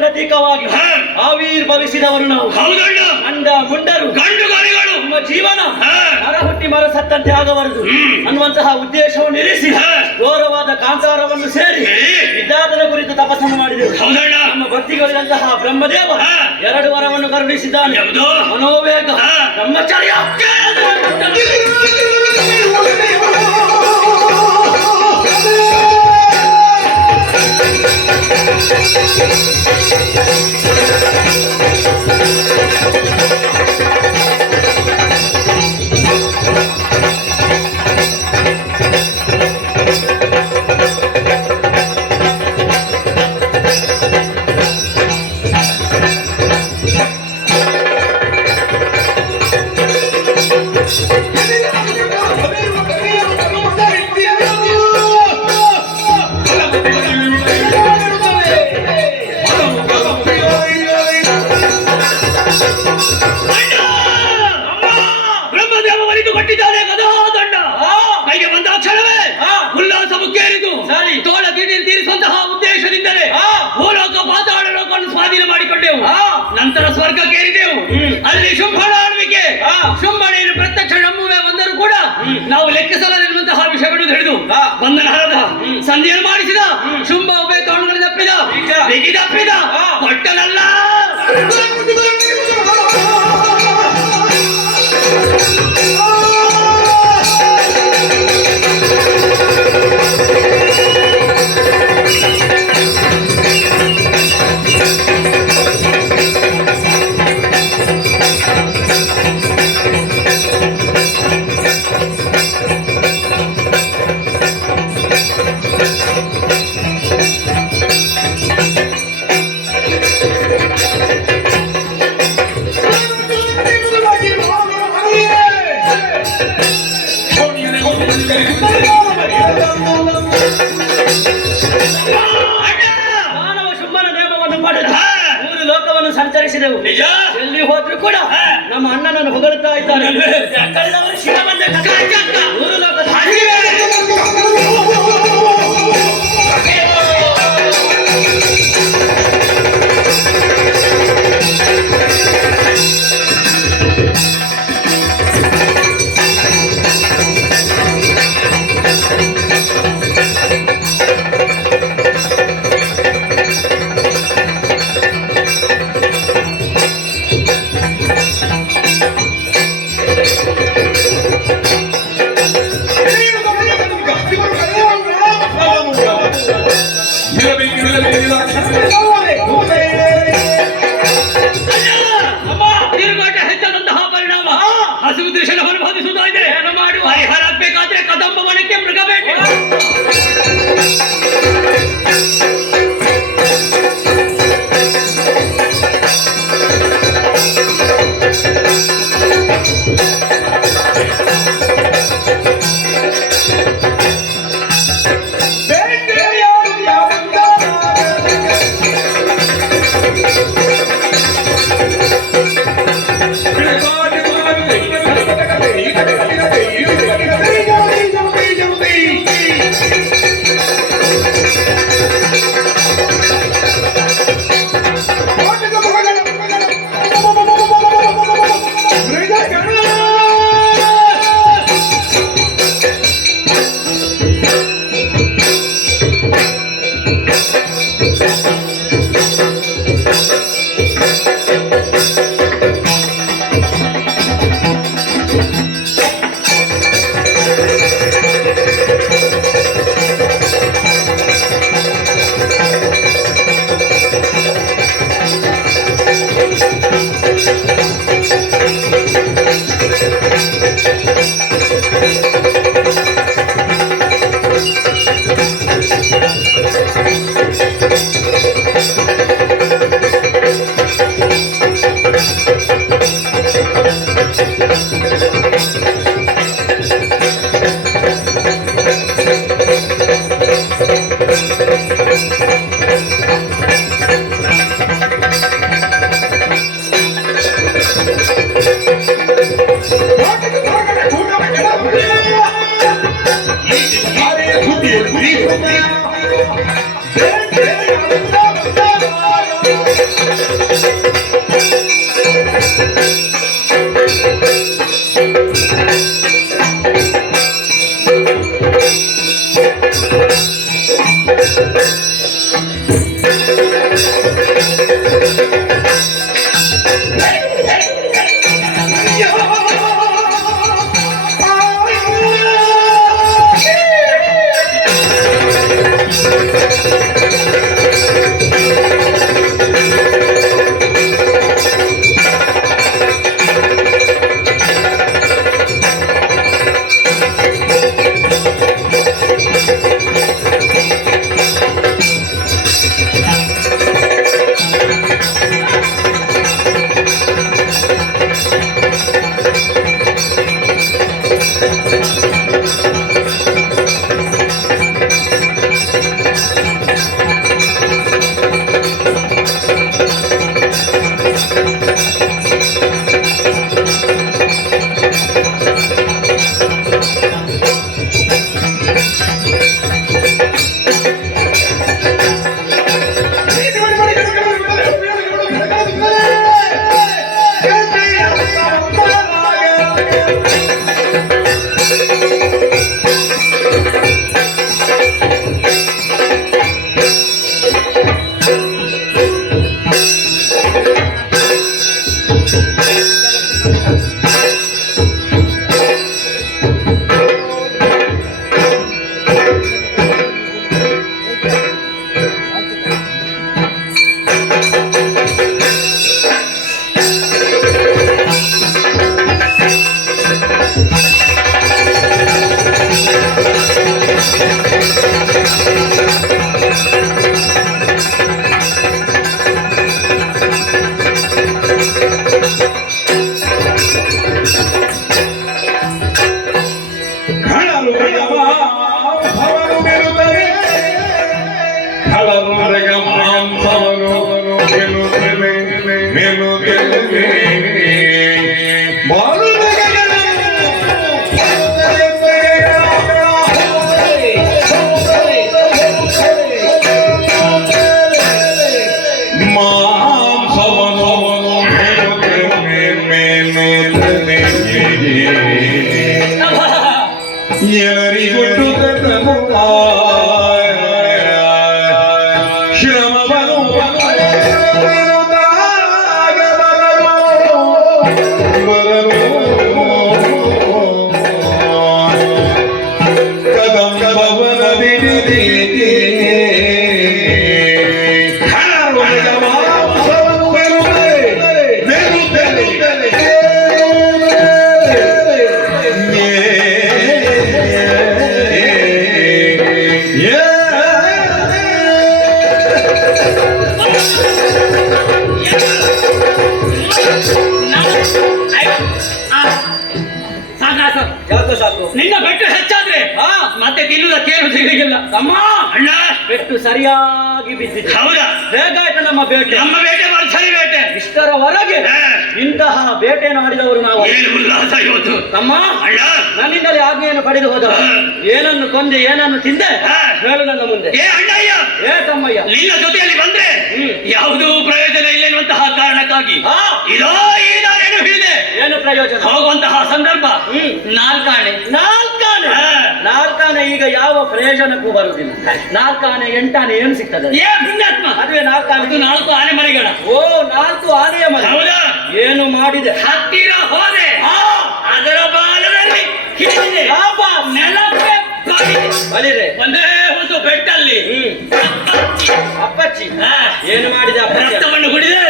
ಪ್ರತೀಕವಾಗಿ ಆವಿರ್ಭವಿಸಿದವರು ನಾವು. ಅಂಡ ಮುಂಡರು ಗಂಡುಗಳು ನಮ್ಮ ಜೀವನ ಮರ ಹುಟ್ಟಿ ಮರ ಸತ್ತಂತೆ ಆಗಬಾರದು ಅನ್ನುವಂತಹ ಉದ್ದೇಶವನ್ನು ಇರಿಸಿ ಘೋರವಾದ ಕಾಂತಾರವನ್ನು ಸೇರಿ ವಿಧಾನದ ಕುರಿತು ತಪಸ್ಸನ್ನು ಮಾಡಿದೆವು. ನಮ್ಮ ಭಕ್ತಿಗಳಿದಂತಹ ಬ್ರಹ್ಮದೇವ 2 ವರವನ್ನು ಕರುಣಿಸಿದ್ದಾನೆ. ಮನೋವೇಗ, ಬ್ರಹ್ಮಚರ್ಯ. ನಂತರ ಸ್ವರ್ಗಕ್ಕೇರಿದೆವು. ಅಲ್ಲಿ ಶುಂಭನ ಆಳ್ವಿಕೆ, ಶುಂಭನೆಯನ್ನು ಪ್ರತ್ಯಕ್ಷ ನಂಬುವೆ ಬಂದರೂ ಕೂಡ ನಾವು ಲೆಕ್ಕಿಸಲಾಗಿರುವಂತಹ ವಿಷಯಗಳು ಹಿಡಿದು ಬಂಧನ ಹರದ ಸಂಧಿಯನ್ನು ಮಾಡಿಸಿದ ಶುಂಭ ಉಭಯ ತೋಳುಗಳನ್ನು ತಪ್ಪಿದ ಬಿಗಿದಪ್ಪಿದ ಕೊಟ್ಟನಲ್ಲ. ಸಂಚರಿಸಿದೆವು. ಎಲ್ಲಿ ಹೋದ್ರು ಕೂಡ ನಮ್ಮ ಅಣ್ಣನನ್ನು ಹೊಗಳುತ್ತಾ ಇದ್ದಾರೆ. ನಿನ್ನ ಬೆಟ್ಟು ಹೆಚ್ಚಾದ್ರೆ ಮತ್ತೆ ತಿನ್ನುವುದಕ್ಕೇನು ಸಿಗಲಿಲ್ಲ ತಮ್ಮ. ಅಣ್ಣ ಬೆಟ್ಟು ಸರಿಯಾಗಿ ಬಿದ್ದಿದೆ. ಹೌದಾ? ಹೇಗಾಯ್ತು ನಮ್ಮ ಬೇಟೆ? ನಮ್ಮ ಬೇಟೆ ಸರಿ ಬೇಟೆ. ಇಷ್ಟರವರೆಗೆ ಇಂತಹ ಬೇಟೆಯನ್ನು ಆಡಿದವರು ನಾವು. ಏನು ಉಲ್ಲಾಸ ಇವತ್ತು ತಮ್ಮ. ಅಣ್ಣ ನನ್ನಿಂದಲೇ ಆಜ್ಞೆಯನ್ನು ಪಡೆದು ಹೋದ. ಏನನ್ನು ಕೊಂದೆ, ಏನನ್ನು ತಿಂದೆ ಹೇಳು ನನ್ನ ಮುಂದೆ. ಏ ಅಣ್ಣಯ್ಯ, ಏ ತಮ್ಮಯ್ಯ, ನಿನ್ನ ಜೊತೆಯಲ್ಲಿ ಬಂದ್ರೆ ಯಾವುದೂ ಪ್ರಯೋಜನ ಇಲ್ಲ ಎನ್ನುವಂತಹ ಕಾರಣಕ್ಕಾಗಿ ಇದೋ ಈ ದಾರಿಯನ್ನು ಹಿಡಿದೆ. ಏನು ಪ್ರಯೋಜನ? ಹೋಗುವಂತಹ ಸಂದರ್ಭ ನಾಲ್ಕಾಣೆ ನಾಲ್ಕಾನೆ ಈಗ ಯಾವ ಪ್ರಯೋಜನಕ್ಕೂ ಬರುವುದಿಲ್ಲ. ನಾಲ್ಕಾನೆ ಎಂಟಾನೆ ಏನು ಸಿಗ್ತದೆ? ಏ ಪುಣ್ಯಾತ್ಮ, ಅದುವೇ ನಾಲ್ಕಾನೆ. 4 ಆನೆ ಮರಿಗಳ. ಓ, 4 ಆನೆಯ ಮರಿ. ಹೌದಾ? ಏನು ಮಾಡಿದೆ? ಹತ್ತಿರ ಹೋದೆ, ಅದರ ಬಾಲದಲ್ಲಿ ಹಿಡಿದೆ, ನೆಲಕ್ಕೆ ಬಲಿರೆ ಒಂದೇ ಒಂದು ಬೆಟ್ಟಲ್ಲಿ ಅಪ್ಪಚ್ಚಿ ಏನು ಮಾಡಿದೆ? ರಕ್ತವನ್ನು ಕುಡಿದೆ,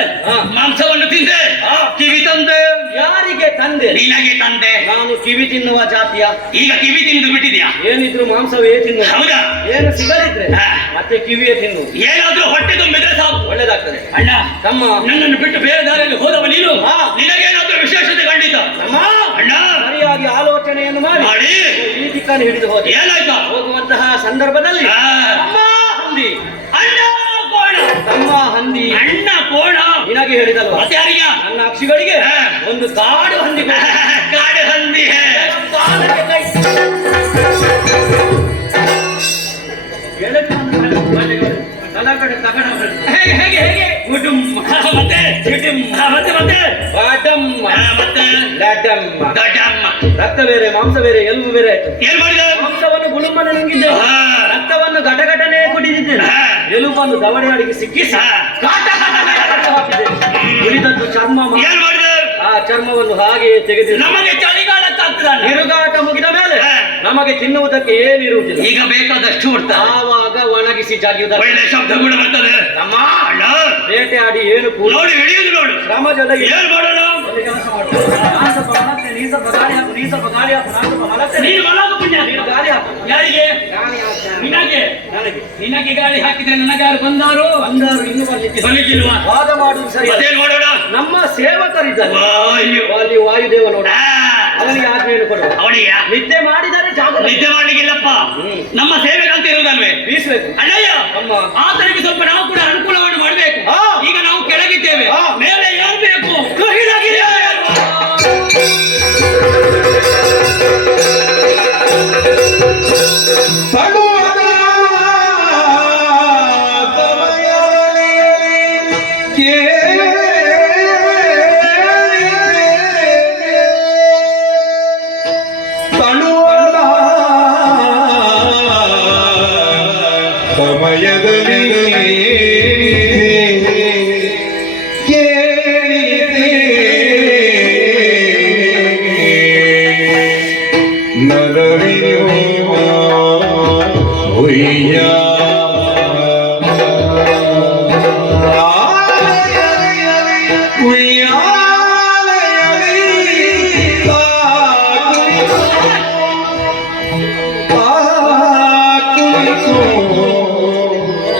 ಮಾಂಸವನ್ನು ತಿಂದೆ, ಕಿವಿ ತಂದೆ. ಯಾರಿಗೆ ತಂದೆ? ನಿನಗೆ ತಂದೆ. ನಾನು ಕಿವಿ ತಿನ್ನುವ ಜಾತಿಯ. ಈಗ ಕಿವಿ ತಿಂದು ಬಿಟ್ಟಿದ್ಯಾ? ಏನಿದ್ರು ಮಾಂಸವೇ ತಿನ್ನು. ಹೌದಾ? ಏನು ಸಿಗದಿದ್ರೆ ಮತ್ತೆ ಕಿವಿಯೇ ತಿನ್ನು. ಏನಾದ್ರೂ ಹೊಟ್ಟೆ ತುಂಬಿದ್ರೆ ಸಾಕು, ಒಳ್ಳೇದಾಗ್ತದೆ. ಅಣ್ಣ ತಮ್ಮ, ನನ್ನನ್ನು ಬಿಟ್ಟು ಬೇರೆ ದಾರಿಯಲ್ಲಿ ಹೋದವ ನೀನು. ನಿನಗೇನಾದ್ರೂ ವಿಶೇಷತೆ ಖಂಡಿತ. ಅಣ್ಣ ಸರಿಯಾಗಿ ಆಲೋಚನೆಯನ್ನು ಮಾಡಿ ಈ ದಿಕ್ಕನ್ನು ಹಿಡಿದು ಹೋದೆ. ಏನಾಯ್ತಾ? ಹೋಗುವಂತಹ ಸಂದರ್ಭದಲ್ಲಿ ಹಂದಿ, ಅಣ್ಣ ಕೋಣ, ತಮ್ಮ ಹಂದಿ, ಅಣ್ಣ ಕೋಣ ನಿನಗೆ ಹೇಳಿದಲ್ವ? ಮತ್ತೆ ಯಾರಿಗ? ನನ್ನ ಅಕ್ಷಿಗಳಿಗೆ ಒಂದು ಕಾಡು ಹಂದಿ. ಕಾಡು ಹಂದಿ ನನ್ನ ಎಲ್ಲ ಕಡೆ ತಗಡ ಹೇಗೆ ಹೇಗೆ ಹೇಗೆ ಕುಟುಂಬ ಮತ್ತೆ ಮತ್ತೆ ಮತ್ತೆ ಬಾಟಮ್ಮ ಮತ್ತೆ ಲಾಟಮ್ಮ ದೊಡ್ಡಮ್ಮ ರಕ್ತ ಬೇರೆ ಮಾಂಸ ಬೇರೆ ಎಲುಬು ಬೇರೆ ಆಯ್ತು. ಏನ್ ಮಾಡಿದ ಮಾಂಸವನ್ನು ಗುಳುಮನೆ ನುಂಗಿದ್ದೇನೆ, ರಕ್ತವನ್ನು ಘಟಘಟನೆ ಕುಡಿದಿದ್ದೇನೆ, ಎಲುಬನ್ನು ದವಡೆ ಅಡಿಗೆ ಸಿಕ್ಕಿಸಿ ಉಳಿದದ್ದು ಚರ್ಮ ಏನ್ ಮಾಡಿದ ಆ ಚರ್ಮವನ್ನು ಹಾಗೆ ತೆಗೆದು ನಮಗೆ ಚಳಿಗಾಲ ತಾಗ್ತದಲ್ಲ ತಿರುಗಾಟ ಮುಗಿದ ಮೇಲೆ ನಮಗೆ ತಿನ್ನುವುದಕ್ಕೆ ಏನಿರುವುದಿಲ್ಲ. ಈಗ ಬೇಕಾದಷ್ಟು ಕೊಡ್ತಾರೆ, ಆವಾಗ ಒಣಗಿಸಿ ಜಾಗಿಯುವುದಕ್ಕೆ ಒಳ್ಳೆ ಶಬ್ದ ಕೂಡ ಬರ್ತದೆ. ನಮ್ಮ ಅಣ್ಣ ಬೇಟೆಯಾಡಿ ಏನು ಕೂಲಿ ನೋಡಿ ಹಿಡಿಯುದು ನೋಡು, ಶ್ರಮ ಜೊತೆಗೆ ಏನ್ ಮಾಡೋಣ? ಕೆಲಸ ಮಾಡುವುದು. ನಾನು ಸ್ವಲ್ಪ ಮಲಗ್ತೇನೆ, ನೀನು ಸ್ವಲ್ಪ ಗಾಳಿ ಹಾಕು, ನೀನು ಸ್ವಲ್ಪ ಗಾಳಿ ಹಾಕು, ನಾನು ಸ್ವಲ್ಪ ಮಲಗ್ತೇನೆ. ನೀನು ಮಲಗು ಪುಣ್ಯ, ನೀನು ಗಾಳಿ ಹಾಕು. ಯಾರಿಗೆ? ಗಾಳಿ ಹಾಕು. ನಿನಗೆ ನನಗೆ ನಿನಗೆ ಗಾಳಿ ಹಾಕಿದ್ರೆ ನನಗೆ ಯಾರು ಬಂದಾರು ಅಂದರು ಇನ್ನೂ ಬರ್ಲಿಕ್ಕಿಲ್ವಾ? ವಾದ ಮಾಡುವುದು ಸರಿ. ಅದೇನ್ ಮಾಡೋಣ? ನಮ್ಮ ಸೇವಕರಿದ್ದಾರೆ ವಾಯು ಅಲ್ಲಿ ವಾಯುದೇವ ನೋಡ, ಅವನಿಗೆ ಆಜ್ಞೆಯನ್ನು ಕೊಡುವ. ಅವನಿಗೆ ನಿದ್ದೆ ಮಾಡಿದರೆ ಜಾಗ ನಿದ್ದೆ ಮಾಡ್ಲಿಕ್ಕಿಲ್ಲಪ್ಪ, ನಮ್ಮ ಸೇವೆಗೆ ಅಂತ ಇರುವುದಲ್ವೇ? ಬೀಸಬೇಕು. ಅಣ್ಣಯ್ಯ ಅಮ್ಮ. ಆತನಿಗೆ ಸ್ವಲ್ಪ ನಾವು ಕೂಡ ಅನುಕೂಲವನ್ನು ಮಾಡಬೇಕು. ಹಾ. ಈಗ ನಾವು ಕೆಳಗಿದ್ದೇವೆ, ಹಾ. ಮೇಲೆ ಏರ್ಬೇಕು.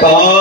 Ah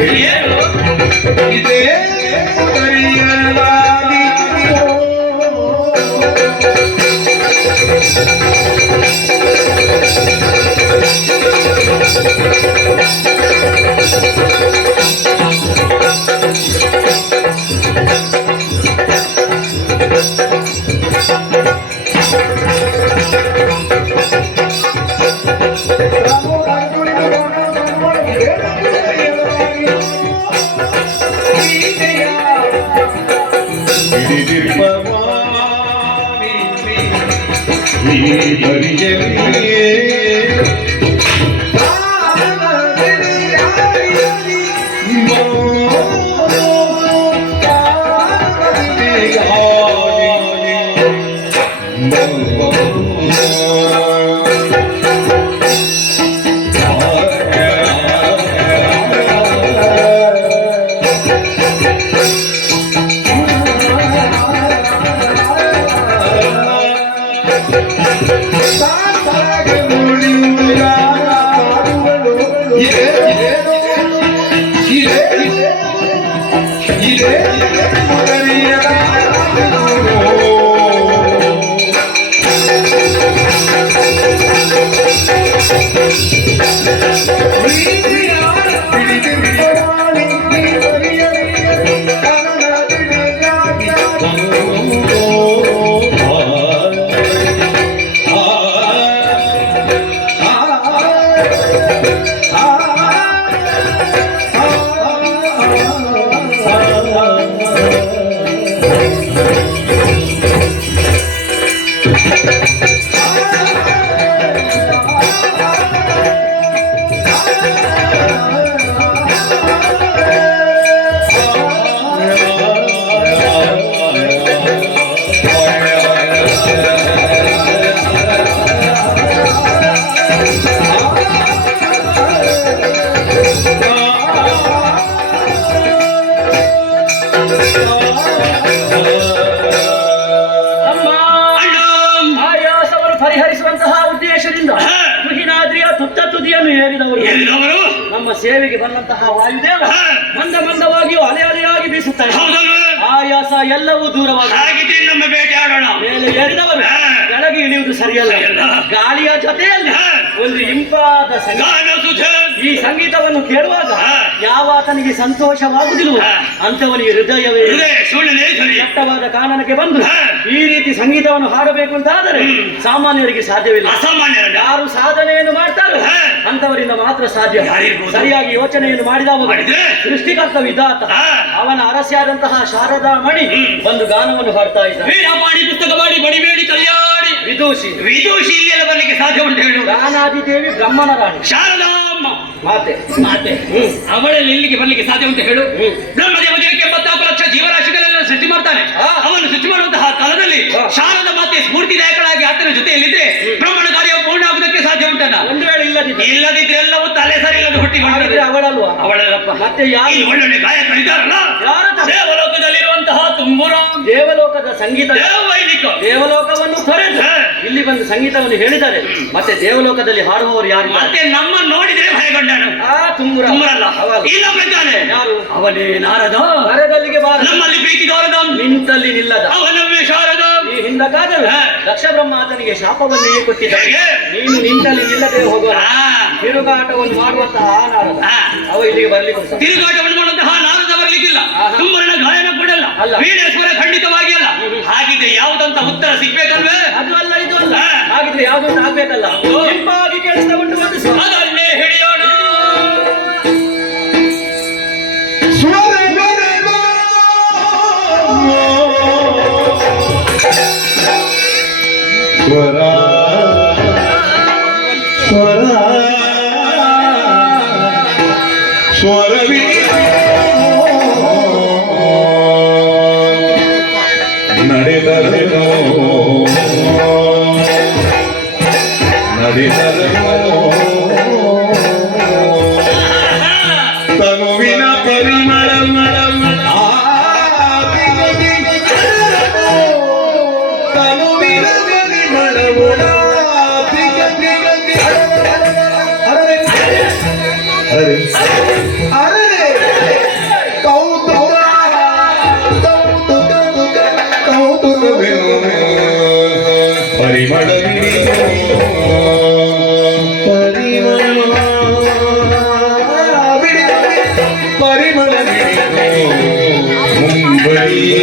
ಏನು ಇದೇ ಕರಿಯಲಾಗಿ ನಮ್ಮ ಆಯಾಸವನ್ನು ಪರಿಹರಿಸುವಂತಹ ಉದ್ದೇಶದಿಂದ ತುಹಿನಾದ್ರಿಯ ತುತ್ತ ತುದಿಯನ್ನು ಏರಿದವರು ಎಲ್ಲಿದವರು ನಮ್ಮ ಸೇವೆಗೆ ಬಂದಂತಹ ವಾಯುದೇವ ಮಂದ ಮಂದವಾಗಿಯೂ ಅಲೆ ಅಲೆಯಾಗಿ ಬೀಸುತ್ತಾರೆ. ಹೌದಲ್ವ ಆಯಾಸ ಎಲ್ಲವೂ ದೂರವಾಗಿ ಹಾಗಿದ್ರೆ ನಮ್ಮ ಬೇಟೆ ಆಡೋಣ ಮೇಲೆ ಏರಿದವರು ಕೆಳಗೆ ಇಳಿಯುವುದು ಸರಿಯಲ್ಲ. ಸರಿಯಲ್ಲ. ಗಾಳಿಯ ಜೊತೆಯಲ್ಲಿ ಹಾ. ಒಂದು ಇಂಪಾದ ಸಂಗೀತ. ಗಾನ ಸುಧೆ ಈ ಸಂಗೀತವನ್ನು ಕೇಳುವಾಗ ಹಾ. ಯಾವ ಆತನಿಗೆ ಸಂತೋಷವಾಗುವುದಿಲ್ಲ ಹಾ. ಅಂತವನಿಗೆ ಹೃದಯವೇ ಹೃದಯ ಸುಳ್ಳನೆ ಸರಿ ದಟ್ಟವಾದ ಕಾನನಕ್ಕೆ ಬಂದು ಹಾ. ಈ ರೀತಿ ಸಂಗೀತವನ್ನು ಹಾಡಬೇಕು ಅಂತಾದರೆ ಸಾಮಾನ್ಯರಿಗೆ ಸಾಧ್ಯವಿಲ್ಲ. ಅಸಾಮಾನ್ಯರಲ್ಲ ಯಾರು ಸಾಧನೆಯನ್ನು ಮಾಡ್ತಾರೋ ಹಾ. ಅಂತವರಿಂದ ಮಾತ್ರ ಸಾಧ್ಯ. ಯಾರಿರ್ಬೋದು? ಸರಿಯಾಗಿ ಯೋಚನೆಯನ್ನು ಮಾಡಿದವ ಮಾಡಿದ್ರೆ? ಸೃಷ್ಟಿಕರ್ತ ವಿಧಾತ ಹಾ. ಅವನ ಅರಸಿಯಾದಂತಹ ಶಾರದಾ ಮಣಿ ಒಂದು ಗಾನವನ್ನು ಹಾಡ್ತಾ ಇದ್ದ. ವೀರ ಮಾಡಿ ಪುಸ್ತಕ ಮಾಡಿ ಬಡಿಬೇಡಿ ಕಲ್ಯಾಣಿ ವಿದೂಷಿ ವಿದೂಷಿ ಇಲ್ಲೆಲ್ಲ ಬರ್ಲಿಕ್ಕೆ ಸಾಧ್ಯ ಉಂಟು ಹೇಳು ಗಾನಾದಿದೇವಿ ಬ್ರಹ್ಮನ ರಾಣಿ ಶಾರದಾಮ್ಮ ಮಾತೆ. ಮಾತೆ ಅವಳಲ್ಲಿ ಇಲ್ಲಿಗೆ ಬರ್ಲಿಕ್ಕೆ ಸಾಧ್ಯ ಉಂಟು ಹೇಳು ಬ್ರಹ್ಮದೇವ ದೇವಕ್ಕೆ 74 ಲಕ್ಷ ಜೀವರಾಶಿಗಳೆಲ್ಲ ಸೃಷ್ಟಿ ಮಾಡ್ತಾನೆ. ಹಾ. ಅವನು ಸೃಷ್ಟಿ ಮಾಡುವಂತಹ ಕಾಲದಲ್ಲಿ ಹಾ. ಶಾರದ ಮಾತೆ ಸ್ಫೂರ್ತಿದಾಯಕಳಾಗಿ ಆತನ ಜೊತೆಯಲ್ಲಿದ್ರೆ ಬ್ರಹ್ಮಣ ಕಾರ್ಯ ಪೂರ್ಣ ಆಗುವುದಕ್ಕೆ ಸಾಧ್ಯ ಉಂಟನ್ನ ಒಂದು ವೇಳೆ ಇಲ್ಲದಿದ್ದರೆ ಇಲ್ಲದಿದ್ರೆ ಎಲ್ಲವೂ ತಲೆ ಸರಿ ಇಲ್ಲದ ಹುಟ್ಟಿ ಹಾಗಿದ್ರೆ ಅವಳಲ್ವಾ? ಅವಳಲ್ಲಪ್ಪ ಮತ್ತೆ ಯಾರು? ಇಲ್ಲಿ ಒಳ್ಳೊಳ್ಳೆ ಗಾಯಕರಿದ್ದಾರಲ್ಲ ಯಾರು ತ- ದೇವಲೋಕದಲ್ಲಿರುವಂತಹ ತುಂಬುರ ದೇವಲೋಕದ ಸಂಗೀತ ದೇವವೈದಿಕ ದೇವಲೋಕವನ್ನು ತೊರೆದು ಹಾ. ಇಲ್ಲಿ ಬಂದು ಸಂಗೀತವನ್ನು ಹೇಳಿದ್ದಾರೆ. ಮತ್ತೆ ದೇವಲೋಕದಲ್ಲಿ ಹಾಡುವವರು ಯಾರು? ಮತ್ತೆ ನಮ್ಮ ನೋಡಿದ್ರೆ ಭಯಗೊಂಡನು ಆ ತುಂಬುರ ತುಂಬರಲ್ಲ ಅವಳು. ಇನ್ನೊಬ್ಬರಿದ್ದಾನೆ ಯಾರು? ಅವನೇ ನಾರದ ಮರದಲ್ಲಿಗೆ ಬಾರ ನಮ್ಮಲ್ಲಿ ಪ್ರೀತಿ ಗೌರದ ನಿಂತಲ್ಲಿ ನಿಲ್ಲದ ಅವನವೇ ಶಾರದ ಈ ಹಿಂದ ಕಾಲದಲ್ಲಿ ಹಾ. ದಕ್ಷ ಬ್ರಹ್ಮ ಆತನಿಗೆ ಶಾಪವನ್ನೇ ಕೊಟ್ಟಿದ್ದ. ಹೇಗೆ? ನೀನು ನಿಂತಲ್ಲಿ ನಿಲ್ಲದೆ ಹೋಗುವ ಆ, ತಿರುಗಾಟವನ್ನು ಮಾಡುವಂತಹ ಆ ನಾರದ ಆ. ಅವ ಇಲ್ಲಿಗೆ ಬರ್ಲಿಕ್ಕೆ ಉಂಟು. ತಿರುಗಾಟವನ್ನು ಮಾಡುವಂತಹ ನಾರದ ಬರಲಿಕ್ಕಿಲ್ಲ ಆಹಾ. ತುಂಬರನ ಗಾಯನ ಕೊಡಲ್ಲ ಅಲ್ಲ. ವೀಣೇಶ್ವರ ಖಂಡಿತವಾಗಿ ಅಲ್ಲ ಹಾಗಿದ್ರೆ ಯಾವುದಂತ ಉತ್ತರ ಸಿಗ್ಬೇಕಲ್ವೇ ಅದು ಅಲ್ಲ ಇದು ಅಲ್ಲ. ಹಾ. ಹಾಗಿದ್ರೆ ಯಾವ್ದು ಆಗ್ಬೇಕಲ್ಲ. ಇಂಪಾಗಿ ಕೇಳಿಸ್ತಾ ಉಂಟು ಒಂದು ಸ್ವ- ಅದನ್ನೇ ಹಿಡಿಯೋಣ ಸ್ವರ ಸ್ವರ ಸ್ವರವಿ ನಡೆದರೇನೋ ನಡೆದರೇನೋ ತನುವಿನ ಪರಿಮಳ ತನುವಿನ ಪರಿಮಳ ಅರೆ ಪರಿಮಳ ಮುಂಬರಿಯೇ